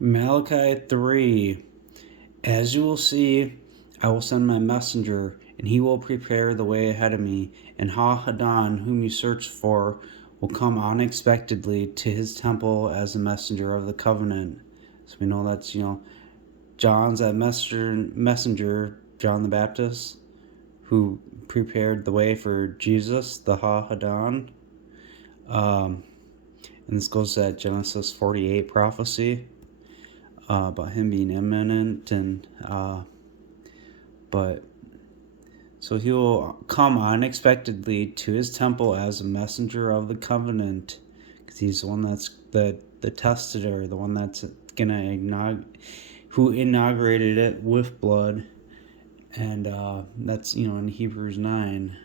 Malachi 3. As you will see, I will send my messenger, and he will prepare the way ahead of me. And Ha-Hadan, whom you search for, will come unexpectedly to his temple as a messenger of the covenant. So we know that's, John's that messenger, John the Baptist, who prepared the way for Jesus, the Ha-Hadan. And this goes to that Genesis 48 prophecy about him being imminent, and but so he will come unexpectedly to his temple as a messenger of the covenant, because he's the one that's the testator, the one that's gonna who inaugurated it with blood, and that's in Hebrews 9.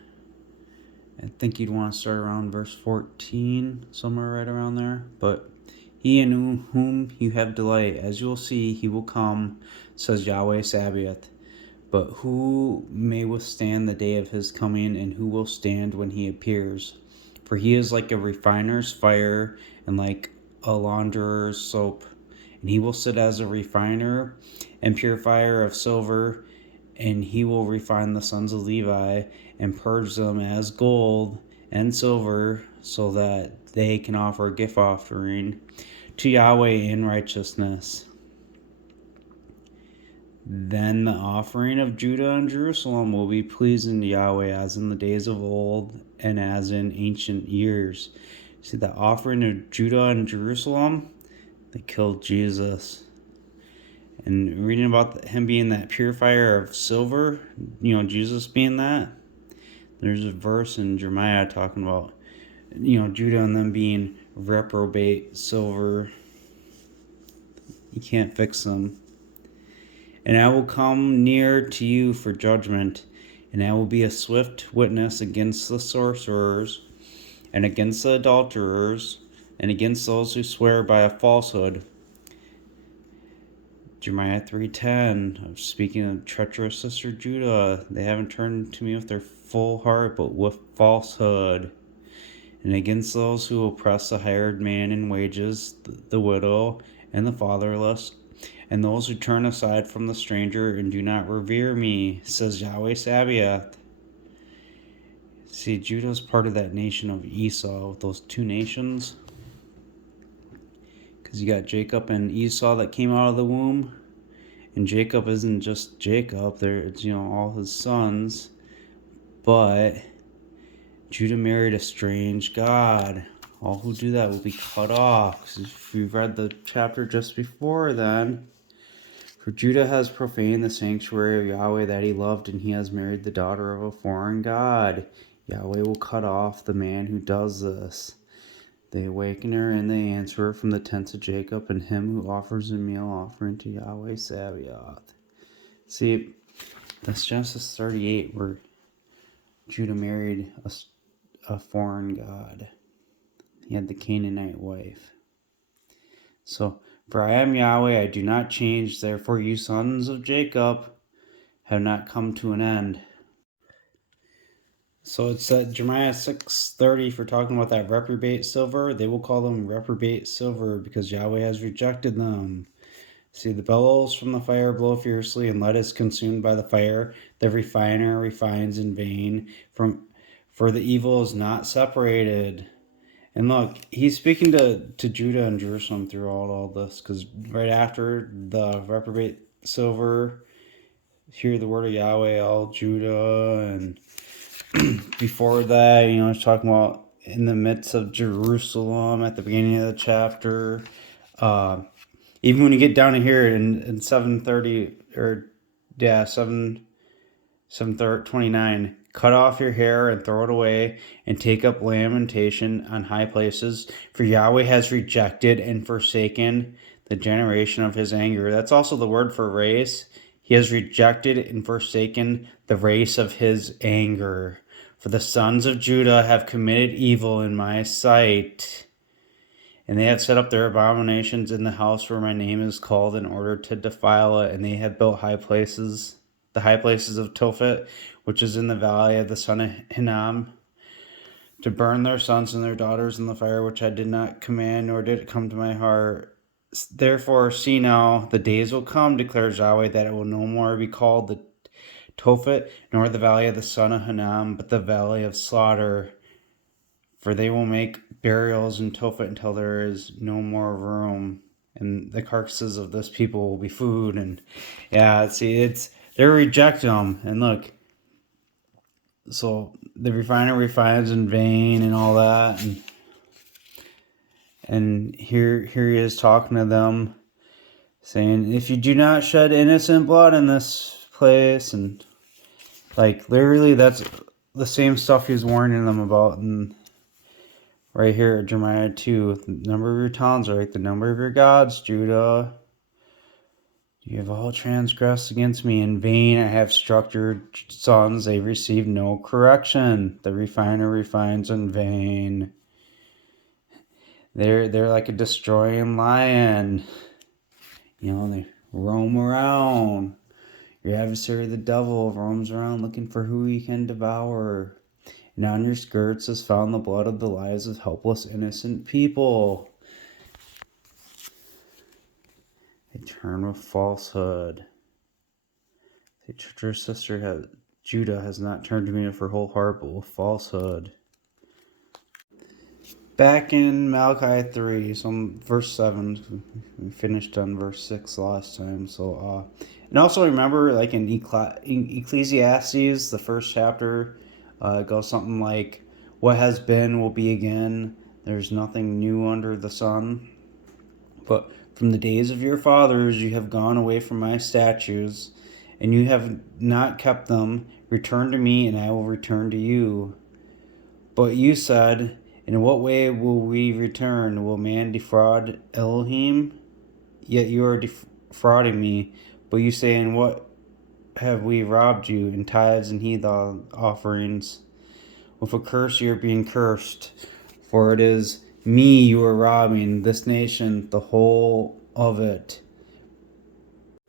I think you'd want to start around verse 14, somewhere right around there. But he in whom you have delight, as you will see, he will come, says Yahweh Sabaoth. But who may withstand the day of his coming, and who will stand when he appears? For he is like a refiner's fire, and like a launderer's soap. And he will sit as a refiner and purifier of silver, and he will refine the sons of Levi and purge them as gold and silver, so that they can offer a gift offering to Yahweh in righteousness. Then the offering of Judah and Jerusalem will be pleasing to Yahweh, as in the days of old and as in ancient years. See, the offering of Judah and Jerusalem, they killed Jesus. And reading about him being that purifier of silver, Jesus being that, there's a verse in Jeremiah talking about, Judah and them being reprobate silver. You can't fix them. And I will come near to you for judgment, and I will be a swift witness against the sorcerers, and against the adulterers, and against those who swear by a falsehood. Jeremiah 3:10, speaking of treacherous sister Judah, they haven't turned to me with their full heart, but with falsehood. And against those who oppress the hired man in wages, the widow, and the fatherless, and those who turn aside from the stranger and do not revere me, says Yahweh Sabaoth. See, Judah's part of that nation of Esau, those two nations. Because you got Jacob and Esau that came out of the womb. And Jacob isn't just Jacob, it's all his sons. But Judah married a strange god. All who do that will be cut off. If you've read the chapter just before then, for Judah has profaned the sanctuary of Yahweh that he loved, and he has married the daughter of a foreign god. Yahweh will cut off the man who does this. They awaken her and they answer her from the tents of Jacob, and him who offers a meal offering to Yahweh Sabaoth. See, that's Genesis 38, where Judah married a foreign god. He had the Canaanite wife. So, for I am Yahweh, I do not change, therefore you sons of Jacob have not come to an end. So it's at Jeremiah 6:30 for talking about that reprobate silver. They will call them reprobate silver because Yahweh has rejected them. See, the bellows from the fire blow fiercely, and lead is consumed by the fire. The refiner refines in vain, for the evil is not separated. And look, he's speaking to Judah and Jerusalem throughout all this, because right after the reprobate silver, hear the word of Yahweh, all Judah, and before that, it's talking about in the midst of Jerusalem at the beginning of the chapter. Even when you get down to here in 7:30 or 7:29, cut off your hair and throw it away, and take up lamentation on high places, for Yahweh has rejected and forsaken the generation of his anger. That's also the word for race. He has rejected and forsaken the race of his anger. For the sons of Judah have committed evil in my sight, and they have set up their abominations in the house where my name is called, in order to defile it. And they have built high places, the high places of Tophet, which is in the valley of the son of Hinnom, to burn their sons and their daughters in the fire, which I did not command, nor did it come to my heart, Therefore, see now, the days will come, declares Yahweh, that it will no more be called the Tophet, nor the valley of the son of Hinnom, but the valley of slaughter. For they will make burials in Tophet until there is no more room, and the carcasses of this people will be food. And yeah, see, they're rejecting them. And look, so the refiner refines in vain and all that, and here he is talking to them, saying, if you do not shed innocent blood in this place, and like literally that's the same stuff he's warning them about. And right here at Jeremiah 2, the number of your towns are like the number of your gods, Judah. You have all transgressed against me. In vain I have struck your sons. They received no correction. The refiner refines in vain. They're like a destroying lion. They roam around. Your adversary, the devil, roams around looking for who he can devour. And on your skirts is found the blood of the lives of helpless, innocent people. They turn with falsehood. Your sister Judah has not turned to me with her whole heart, but with falsehood. Back in Malachi 3, so verse 7, we finished on verse 6 last time. So, and also remember, like in Ecclesiastes, the first chapter, it goes something like, what has been will be again. There's nothing new under the sun. But from the days of your fathers you have gone away from my statutes, and you have not kept them. Return to me, and I will return to you. But you said, in what way will we return? Will man defraud Elohim? Yet you are defrauding me. But you say, in what have we robbed you? In tithes and heath offerings. With a curse you are being cursed. For it is me you are robbing, this nation, the whole of it.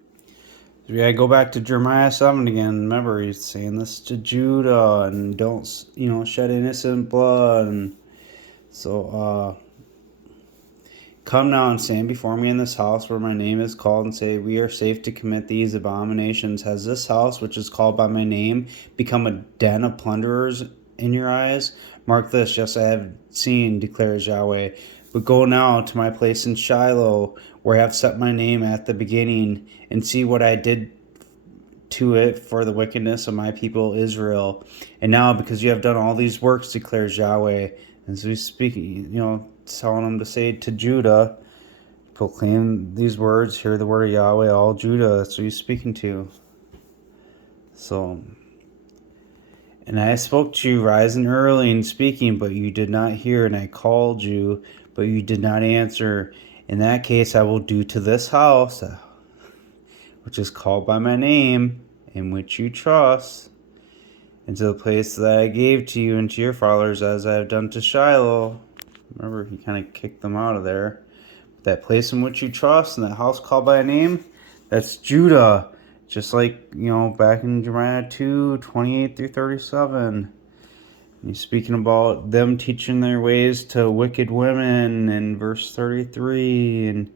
So we gotta go back to Jeremiah 7 again. Remember, he's saying this to Judah, and don't, shed innocent blood. And so, come now and stand before me in this house where my name is called, and say, we are safe to commit these abominations. Has this house, which is called by my name, become a den of plunderers in your eyes? Mark this, yes, I have seen, declares Yahweh. But go now to my place in Shiloh, where I have set my name at the beginning, and see what I did to it for the wickedness of my people Israel. And now, because you have done all these works, declares Yahweh. As we speak, telling them to say to Judah, proclaim these words, hear the word of Yahweh, all Judah. That's what he's speaking to. So, and I spoke to you rising early and speaking, but you did not hear, and I called you, but you did not answer. In that case, I will do to this house, which is called by my name, in which you trust, and to the place that I gave to you and to your fathers, as I have done to Shiloh. Remember, he kind of kicked them out of there. That place in which you trust, and that house called by a name, that's Judah. Just like, back in Jeremiah 2, 28 through 37. And he's speaking about them teaching their ways to wicked women in verse 33. And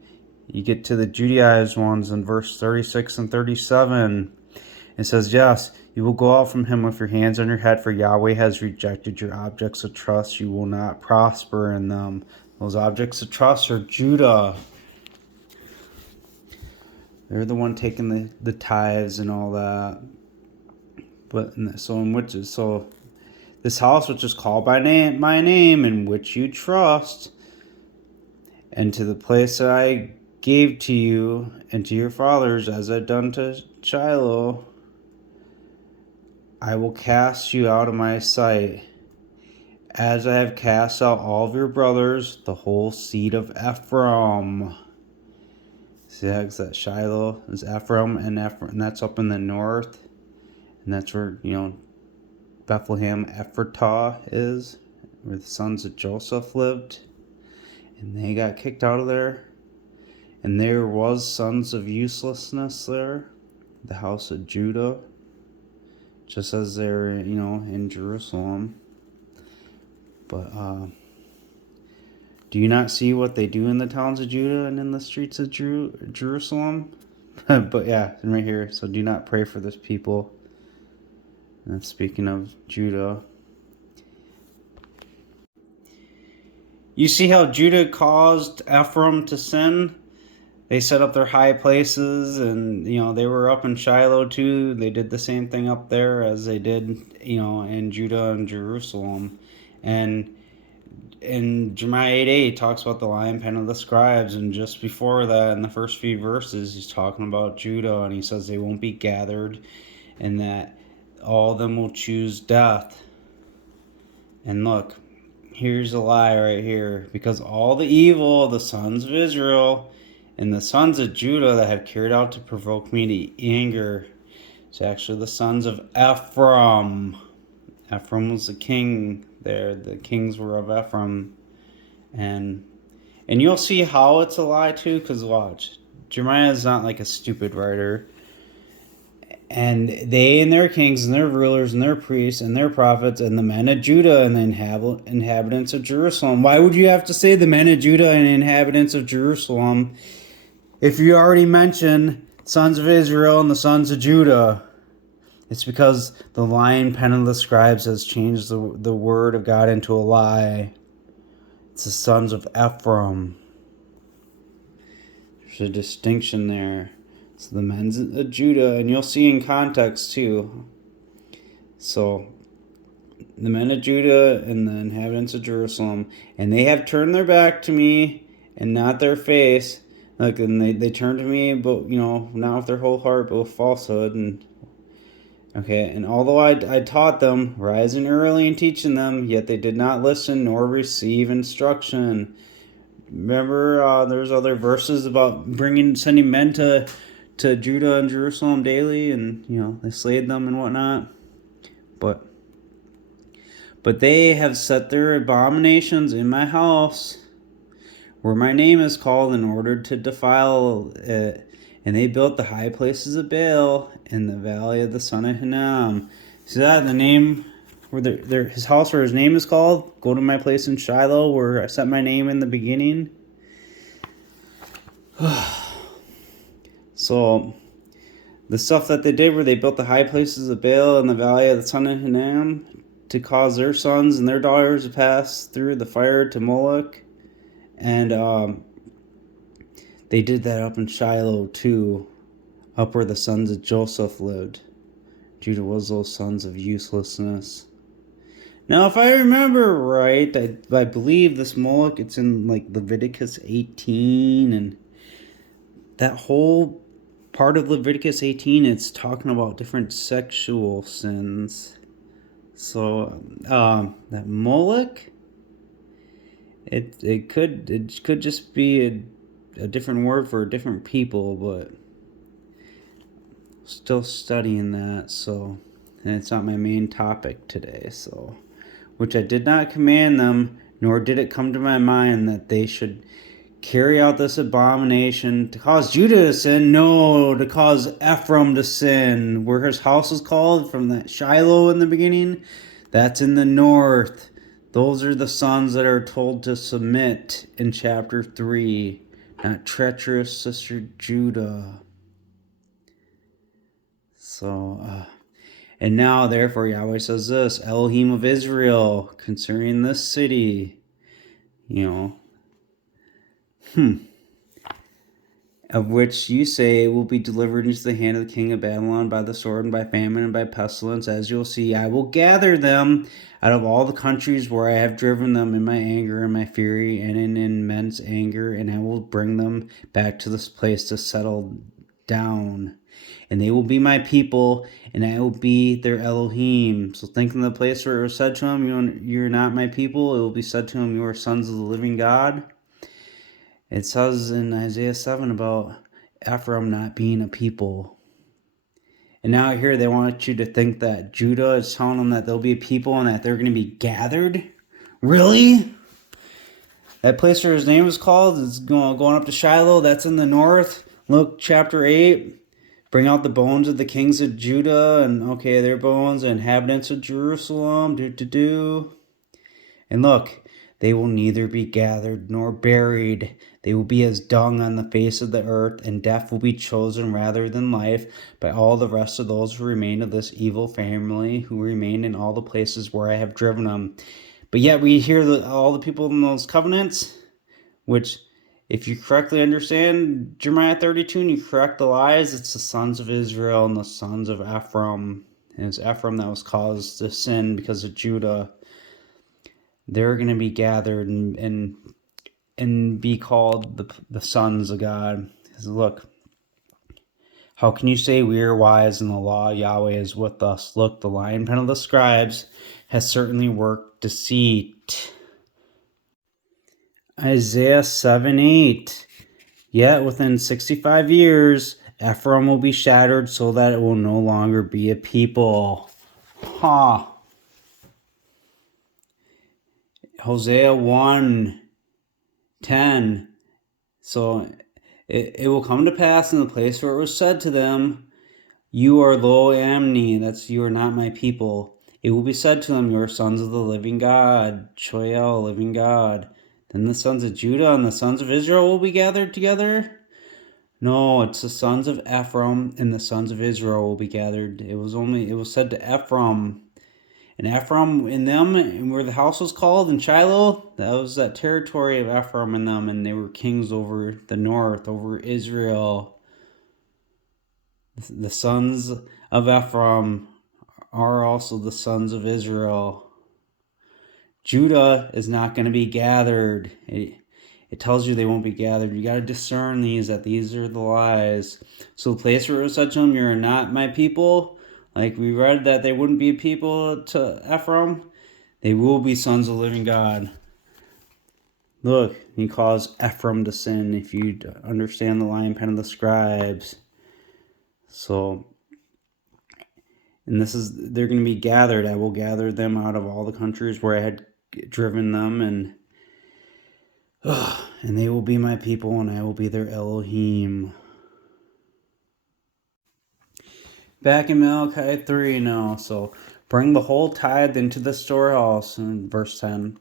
you get to the Judaized ones in verse 36 and 37. It says, yes, you will go out from him with your hands on your head, for Yahweh has rejected your objects of trust. You will not prosper in them. Those objects of trust are Judah. They're the one taking the tithes and all that. But so this house which is called by my name, in which you trust, and to the place that I gave to you and to your fathers, as I've done to Shiloh, I will cast you out of my sight, as I have cast out all of your brothers, the whole seed of Ephraim. See that Shiloh is Ephraim, and that's up in the north, and that's where Bethlehem Ephratah is, where the sons of Joseph lived, and they got kicked out of there. And there was sons of uselessness there, the house of Judah, just as they're in Jerusalem. But Do you not see what they do in the towns of Judah and in the streets of Jerusalem? But yeah, right here. So do not pray for this people. And speaking of Judah, you see how Judah caused Ephraim to sin? They set up their high places, and they were up in Shiloh too. They did the same thing up there as they did in Judah and Jerusalem. And in Jeremiah 8:8 talks about the lion pen of the scribes, and just before that, in the first few verses, he's talking about Judah, and he says they won't be gathered, and that all of them will choose death. And look, here's a lie right here, because all the evil of the sons of Israel and the sons of Judah that have carried out to provoke me to anger, it's actually the sons of Ephraim. Ephraim was the king there. The kings were of Ephraim. And you'll see how it's a lie too, because watch. Jeremiah is not like a stupid writer. And they and their kings and their rulers and their priests and their prophets and the men of Judah and the inhabitants of Jerusalem. Why would you have to say the men of Judah and inhabitants of Jerusalem if you already mentioned sons of Israel and the sons of Judah? It's because the lying pen of the scribes has changed the word of God into a lie. It's the sons of Ephraim. There's a distinction there. It's the men of Judah, and you'll see in context too. So, the men of Judah and the inhabitants of Jerusalem, and they have turned their back to me and not their face. Like, and they turn to me, but not with their whole heart, but with falsehood. And although I taught them, rising early and teaching them, yet they did not listen nor receive instruction. Remember, there's other verses about sending men to Judah and Jerusalem daily, and they slayed them and whatnot. But they have set their abominations in my house, where my name is called, in order to defile it. And they built the high places of Baal in the valley of the son of Hinnom. See that? The name where his house where his name is called? Go to my place in Shiloh where I set my name in the beginning. So the stuff that they did where they built the high places of Baal in the valley of the son of Hinnom to cause their sons and their daughters to pass through the fire to Moloch. And they did that up in Shiloh too, up where the sons of Joseph lived. Judah was those sons of uselessness. Now, if I remember right, I believe this Moloch, it's in like Leviticus 18, and that whole part of Leviticus 18, it's talking about different sexual sins. So, that Moloch, it could just be a different word for different people, but still studying that. So, and it's not my main topic today. So, which I did not command them, nor did it come to my mind that they should carry out this abomination to cause Judah to sin. No, to cause Ephraim to sin. Where his house is called, from that Shiloh in the beginning, that's in the north. Those are the sons that are told to submit in chapter 3. Not treacherous sister Judah. So, and now, therefore, Yahweh says this, Elohim of Israel, concerning this city, of which you say will be delivered into the hand of the king of Babylon by the sword and by famine and by pestilence. As you'll see, I will gather them out of all the countries where I have driven them in my anger and my fury and in immense anger, and I will bring them back to this place to settle down. And they will be my people, and I will be their Elohim. So think in the place where it was said to him, you're not my people. It will be said to him, you are sons of the living God. It says in Isaiah 7 about Ephraim not being a people. And now here they want you to think that Judah is telling them that they'll be a people and that they're going to be gathered. Really? That place where his name is called is going up to Shiloh. That's in the north. Look, chapter 8. Bring out the bones of the kings of Judah, and their bones, and inhabitants of Jerusalem. And look, They will neither be gathered nor buried. They will be as dung on the face of the earth, and death will be chosen rather than life by all the rest of those who remain of this evil family, who remain in all the places where I have driven them. But yet we hear all the people in those covenants, which, if you correctly understand Jeremiah 32 and you correct the lies, it's the sons of Israel and the sons of Ephraim. And it's Ephraim that was caused to sin because of Judah. They're going to be gathered and be called the sons of God. Because look, how can you say we are wise and the law of Yahweh is with us? Look, the lion pen of the scribes has certainly worked deceit. Isaiah 7:8. Yet within 65 years, Ephraim will be shattered so that it will no longer be a people. Hosea 1:10. So it will come to pass in the place where it was said to them, you are Lo Amni, that's you are not my people. It will be said to them, you are sons of the living God, Choel, living God. Then the sons of Judah and the sons of Israel will be gathered together. No, it's the sons of Ephraim and the sons of Israel will be gathered. It was said to Ephraim. And Ephraim in them, and where the house was called in Shiloh, that was that territory of Ephraim in them, and they were kings over the north, over Israel. The sons of Ephraim are also the sons of Israel. Judah is not going to be gathered. It tells you they won't be gathered. You got to discern that these are the lies. So the place where it was said to them, you're not my people, like we read that they wouldn't be a people to Ephraim, they will be sons of the living God. Look, he calls Ephraim to sin, if you understand the lion pen of the scribes. So, and they're going to be gathered. I will gather them out of all the countries where I had driven them, and they will be my people, and I will be their Elohim. Back in Malachi 3 now, so bring the whole tithe into the storehouse, in verse 10,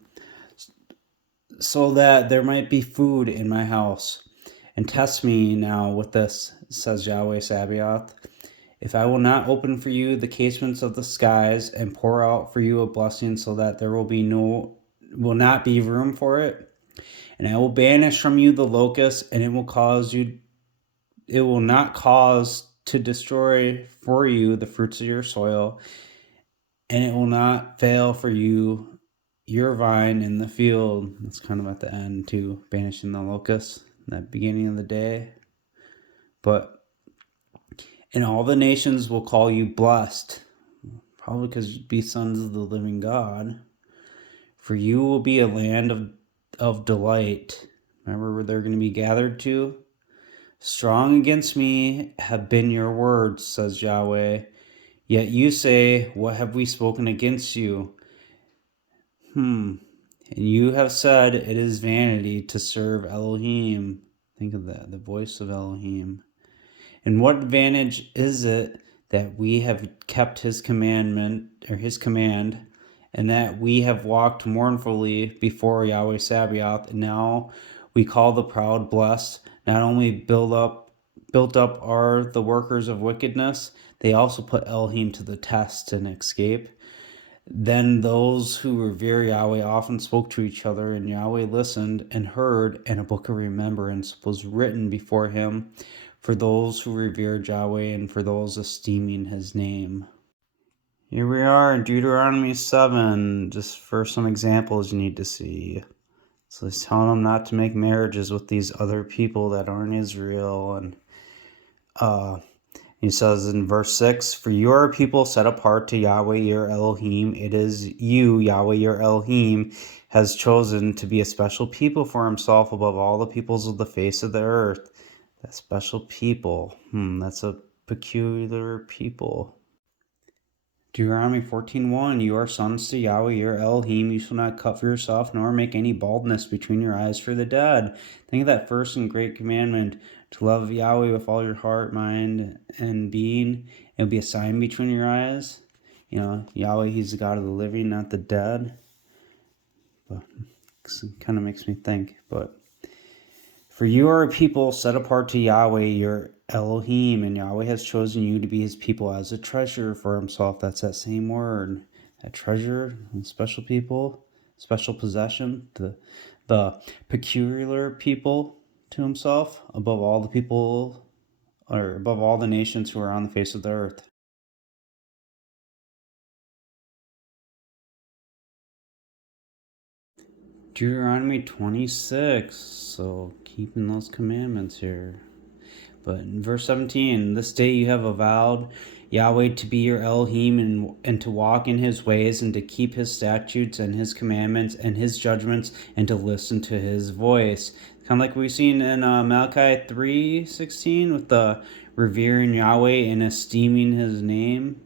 so that there might be food in my house. And test me now with this, says Yahweh Sabaoth, if I will not open for you the casements of the skies and pour out for you a blessing so that there will not be room for it. And I will banish from you the locust, and it will not cause to destroy for you the fruits of your soil, and it will not fail for you your vine in the field. That's kind of at the end too, banishing the locusts, that beginning of the day. But, and all the nations will call you blessed, probably because you be sons of the living God. For you will be a land of delight. Remember where they're going to be gathered to? Strong against me have been your words, says Yahweh. Yet you say, what have we spoken against you? And you have said it is vanity to serve Elohim. Think of that, the voice of Elohim. And what advantage is it that we have kept his commandment, or his command, and that we have walked mournfully before Yahweh Sabaoth, and now we call the proud blessed? Not only built up are the workers of wickedness, they also put Elohim to the test and escape. Then those who revere Yahweh often spoke to each other, and Yahweh listened and heard, and a book of remembrance was written before him for those who revered Yahweh and for those esteeming his name. Here we are in Deuteronomy 7, just for some examples you need to see. So he's telling them not to make marriages with these other people that aren't Israel. And he says in verse 6, for you are a people set apart to Yahweh your Elohim. It is you, Yahweh your Elohim, has chosen to be a special people for himself above all the peoples of the face of the earth. That special people, that's a peculiar people. Deuteronomy 14:1, you are sons to Yahweh your Elohim. You shall not cut for yourself, nor make any baldness between your eyes for the dead. Think of that first and great commandment, to love Yahweh with all your heart, mind, and being. It will be a sign between your eyes. You know, Yahweh, he's the God of the living, not the dead. But kind of makes me think. But for you are a people set apart to Yahweh, your Elohim, and Yahweh has chosen you to be his people as a treasure for himself. That's that same word, a treasure, special people, special possession, the peculiar people to himself above all the people, or above all the nations who are on the face of the earth. Deuteronomy 26, so keeping those commandments here. But in verse 17, this day you have avowed Yahweh to be your Elohim, and to walk in his ways, and to keep his statutes and his commandments and his judgments, and to listen to his voice. Kind of like we've seen in Malachi 3:16 with the revering Yahweh and esteeming his name.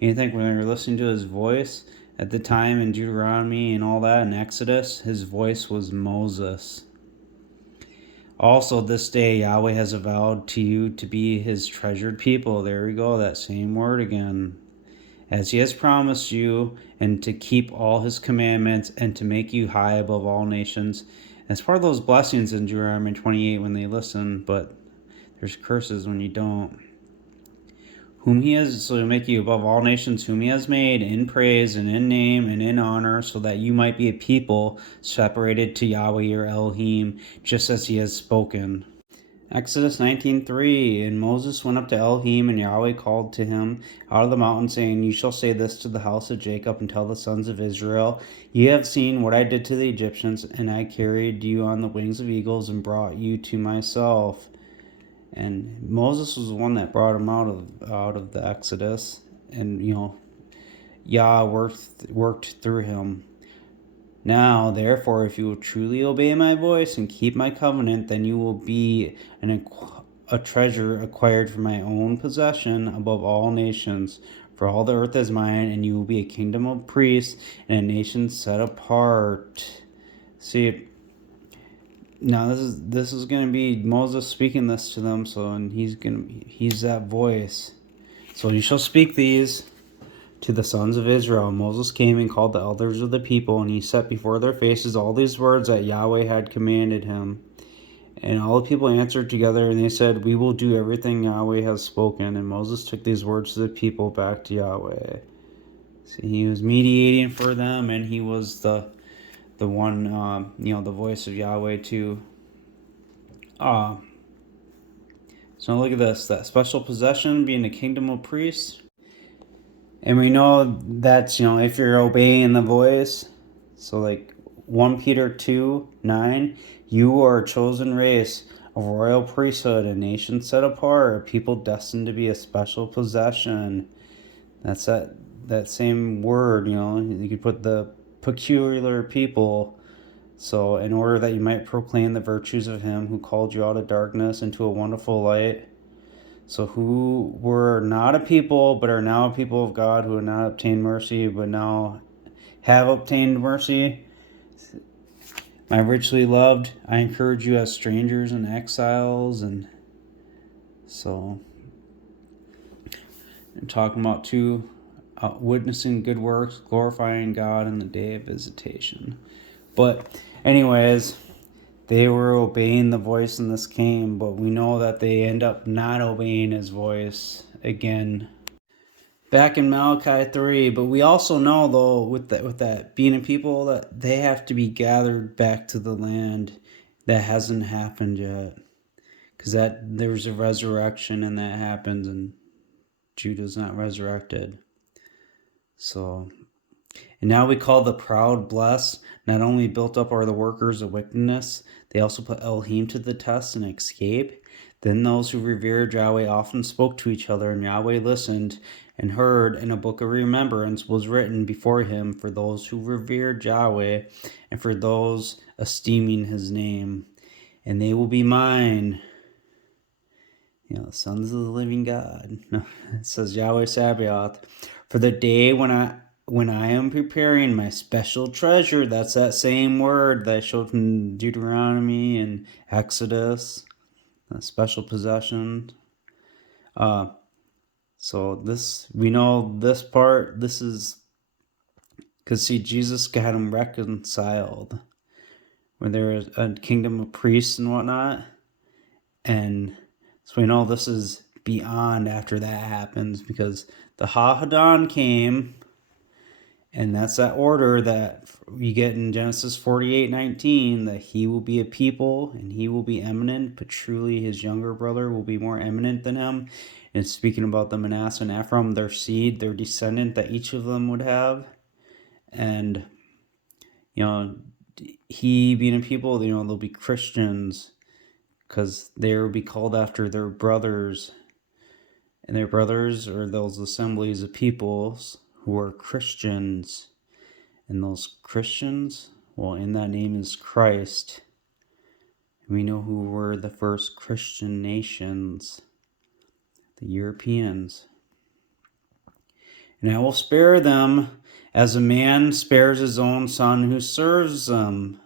And you think when you're listening to his voice at the time in Deuteronomy and all that in Exodus, his voice was Moses. Also, this day Yahweh has avowed to you to be his treasured people. There we go, that same word again. As he has promised you, and to keep all his commandments, and to make you high above all nations. And it's part of those blessings in Deuteronomy 28 when they listen, but there's curses when you don't. Whom he has, so to make you above all nations, whom he has made in praise and in name and in honor, so that you might be a people separated to Yahweh your Elohim, just as he has spoken. Exodus 19:3, and Moses went up to Elohim, and Yahweh called to him out of the mountain, saying, You shall say this to the house of Jacob, and tell the sons of Israel, Ye have seen what I did to the Egyptians, and I carried you on the wings of eagles, and brought you to myself. And Moses was the one that brought him out of the Exodus, and Yah worked through him. Now, therefore, if you will truly obey my voice and keep my covenant, then you will be a treasure acquired for my own possession above all nations. For all the earth is mine, and you will be a kingdom of priests and a nation set apart. See. Now this is going to be Moses speaking this to them, and he's that voice. So you shall speak these to the sons of Israel. Moses came and called the elders of the people, and he set before their faces all these words that Yahweh had commanded him. And all the people answered together, and they said, We will do everything Yahweh has spoken. And Moses took these words to the people back to Yahweh. See, he was mediating for them, and he was the one, the voice of Yahweh too. So look at this, that special possession being the kingdom of priests. And we know that's, if you're obeying the voice. So like 1 Peter 2:9, you are a chosen race, a royal priesthood, a nation set apart, a people destined to be a special possession. That's that same word, you could put the peculiar people. So in order that you might proclaim the virtues of him who called you out of darkness into a wonderful light. So who were not a people, but are now a people of God, who have not obtained mercy, but now have obtained mercy. My richly loved, I encourage you as strangers and exiles. And so I'm talking about too, witnessing good works, glorifying God in the day of visitation. But anyways, they were obeying the voice and this came, but we know that they end up not obeying his voice again back in Malachi 3. But we also know, though, with that being a people, that they have to be gathered back to the land. That hasn't happened yet, because there's a resurrection and that happens, and Judah's not resurrected. So, and now we call the proud blessed. Not only built up are the workers of wickedness, they also put Elohim to the test and escape. Then those who revered Yahweh often spoke to each other, and Yahweh listened and heard, and a book of remembrance was written before him for those who revered Yahweh and for those esteeming his name. And they will be mine. The sons of the living God. It says Yahweh Sabaoth. For the day when I am preparing my special treasure, that's that same word that I showed in Deuteronomy and Exodus, a special possession. So we know this part, this is, because see, Jesus got him reconciled. where there is a kingdom of priests and whatnot. And so we know this is beyond after that happens, because the Ha-Hadan came, and that's that order that we get in Genesis 48:19, that he will be a people and he will be eminent, but truly his younger brother will be more eminent than him. And speaking about the Manasseh and Ephraim, their seed, their descendant that each of them would have. And, he being a people, they'll be Christians, because they will be called after their brothers. And their brothers are those assemblies of peoples who are Christians. And those Christians, well, in that name is Christ. We know who were the first Christian nations, the Europeans. And I will spare them as a man spares his own son who serves them.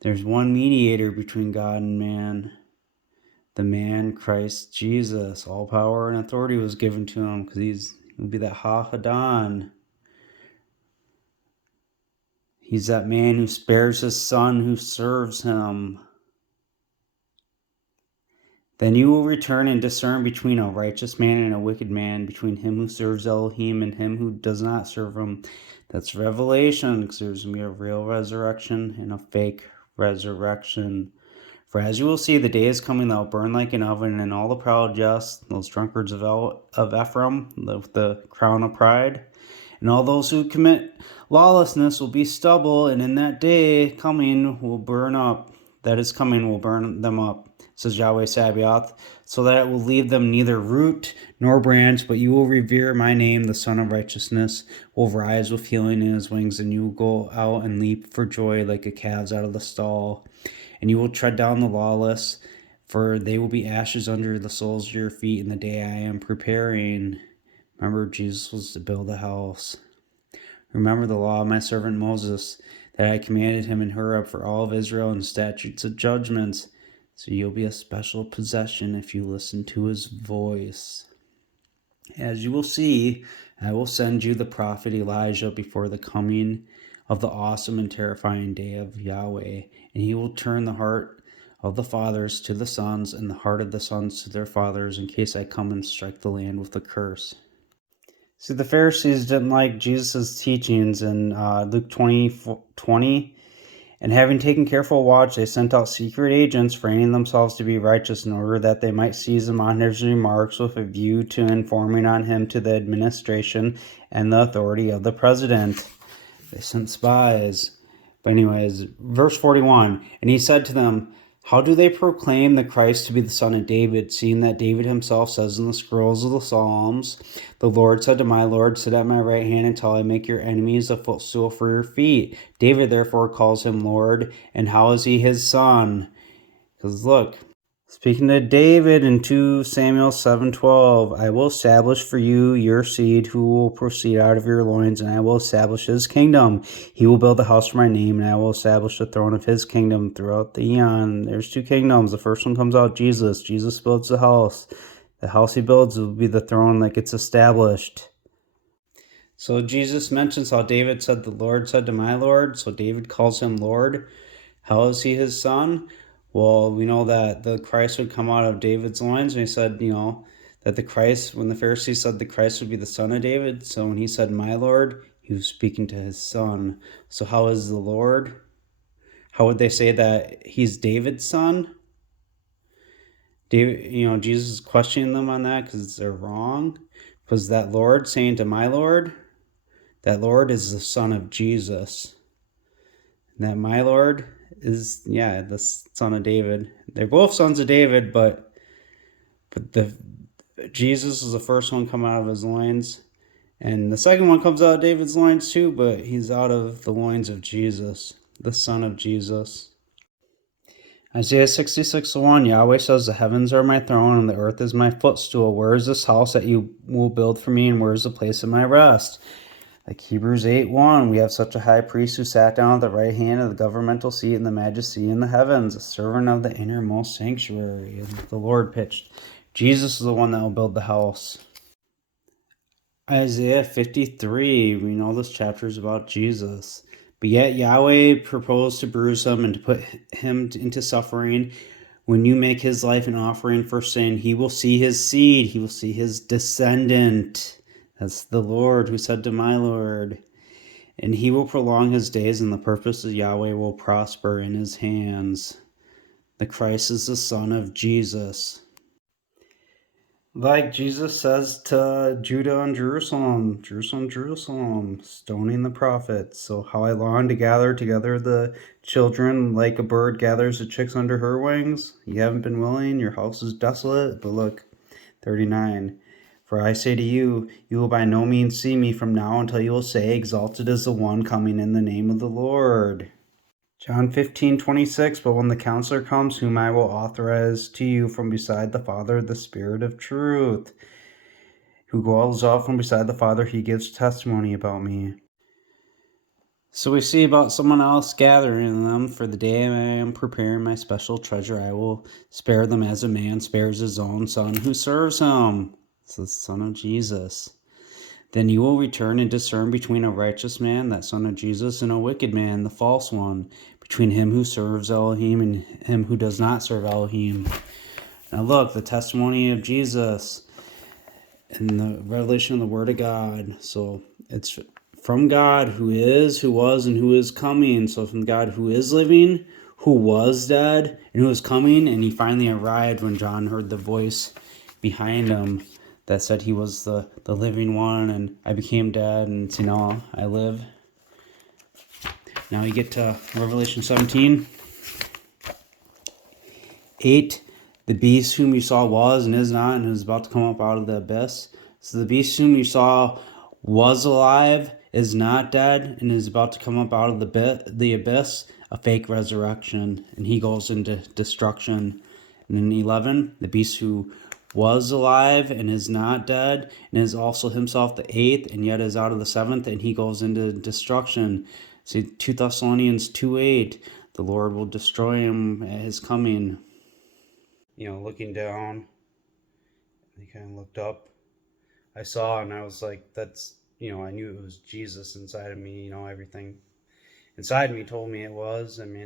There's one mediator between God and man. The man, Christ Jesus. All power and authority was given to him, because he'll be that Ha-Hadan. He's that man who spares his son who serves him. Then you will return and discern between a righteous man and a wicked man, between him who serves Elohim and him who does not serve him. That's Revelation, because there's going to be a real resurrection and a fake resurrection. For as you will see, the day is coming that will burn like an oven, and all the proud just, those drunkards of Ephraim, with the crown of pride, and all those who commit lawlessness will be stubble, and in that day coming will burn up, that is coming will burn them up, says Yahweh Sabaoth, so that it will leave them neither root nor branch, but you will revere my name. The Son of Righteousness will rise with healing in his wings, and you will go out and leap for joy like a calves out of the stall. And you will tread down the lawless, for they will be ashes under the soles of your feet in the day I am preparing. Remember, Jesus was to build a house. Remember the law of my servant Moses, that I commanded him in Horeb for all of Israel, and statutes of judgments. So you'll be a special possession if you listen to his voice. As you will see, I will send you the prophet Elijah before the coming of the awesome and terrifying day of Yahweh, and he will turn the heart of the fathers to the sons, and the heart of the sons to their fathers, in case I come and strike the land with a curse. See, the Pharisees didn't like Jesus' teachings in Luke 20:20. And having taken careful watch, they sent out secret agents, feigning themselves to be righteous, in order that they might seize him on his remarks, with a view to informing on him to the administration and the authority of the president. They sent spies. But anyways, verse 41, and he said to them, how do they proclaim the Christ to be the son of David, seeing that David himself says in the scrolls of the Psalms, the Lord said to my Lord, sit at my right hand until I make your enemies a footstool for your feet. David therefore calls him Lord, and how is he his son? Because look, speaking to David in 2 Samuel 7:12, I will establish for you your seed who will proceed out of your loins, and I will establish his kingdom. He will build a house for my name, and I will establish the throne of his kingdom throughout the eon. There's two kingdoms. The first one comes out, Jesus. Jesus builds the house. The house he builds will be the throne that gets established. So Jesus mentions how David said, the Lord said to my Lord. So David calls him Lord. How is he his son? Well, we know that the Christ would come out of David's loins, and he said, that the Christ, when the Pharisees said the Christ would be the son of David, so when he said, my Lord, he was speaking to his son. So how is the Lord? How would they say that he's David's son? David, Jesus is questioning them on that because they're wrong. Because that Lord saying to my Lord, that Lord is the son of Jesus. And that my Lord is, the son of David. They're both sons of David, but Jesus is the first one come out of his loins, and the second one comes out of David's loins too, but he's out of the loins of Jesus, the son of Jesus. Isaiah 66:1, Yahweh says, the heavens are my throne and the earth is my footstool. Where is this house that you will build for me, and where is the place of my rest? Like Hebrews 8:1, we have such a high priest who sat down at the right hand of the governmental seat in the majesty in the heavens, a servant of the innermost sanctuary. And the Lord pitched. Jesus is the one that will build the house. Isaiah 53, we know this chapter is about Jesus. But yet Yahweh proposed to bruise him and to put him into suffering. When you make his life an offering for sin, he will see his seed, he will see his descendant. That's the Lord who said to my Lord. And he will prolong his days, and the purpose of Yahweh will prosper in his hands. The Christ is the Son of Jesus. Like Jesus says to Judah and Jerusalem, Jerusalem, Jerusalem, stoning the prophets. So how I long to gather together the children like a bird gathers the chicks under her wings. You haven't been willing, your house is desolate. But look, 39. For I say to you, you will by no means see me from now until you will say, exalted is the one coming in the name of the Lord. John 15:26. But when the Counselor comes, whom I will authorize to you from beside the Father, the Spirit of truth, who goes out from beside the Father, he gives testimony about me. So we see about someone else gathering them for the day I am preparing my special treasure. I will spare them as a man spares his own son who serves him. It's the Son of Jesus. Then you will return and discern between a righteous man, that Son of Jesus, and a wicked man, the false one, between him who serves Elohim and him who does not serve Elohim. Now look, the testimony of Jesus and the revelation of the Word of God. So it's from God who is, who was, and who is coming. So from God who is living, who was dead, and who is coming. And he finally arrived when John heard the voice behind him that said he was the living one, and I became dead, and I live. Now we get to Revelation 17. 8. The beast whom you saw was and is not and is about to come up out of the abyss. So the beast whom you saw was alive, is not dead, and is about to come up out of the abyss, a fake resurrection, and he goes into destruction. And in 11, the beast who was alive and is not dead, and is also himself the 8th, and yet is out of the 7th, and he goes into destruction. See, 2 Thessalonians 2:8, the Lord will destroy him at his coming. Looking down, he kind of looked up. I saw, and I was like, that's, I knew it was Jesus inside of me. Everything inside me told me it was. I mean,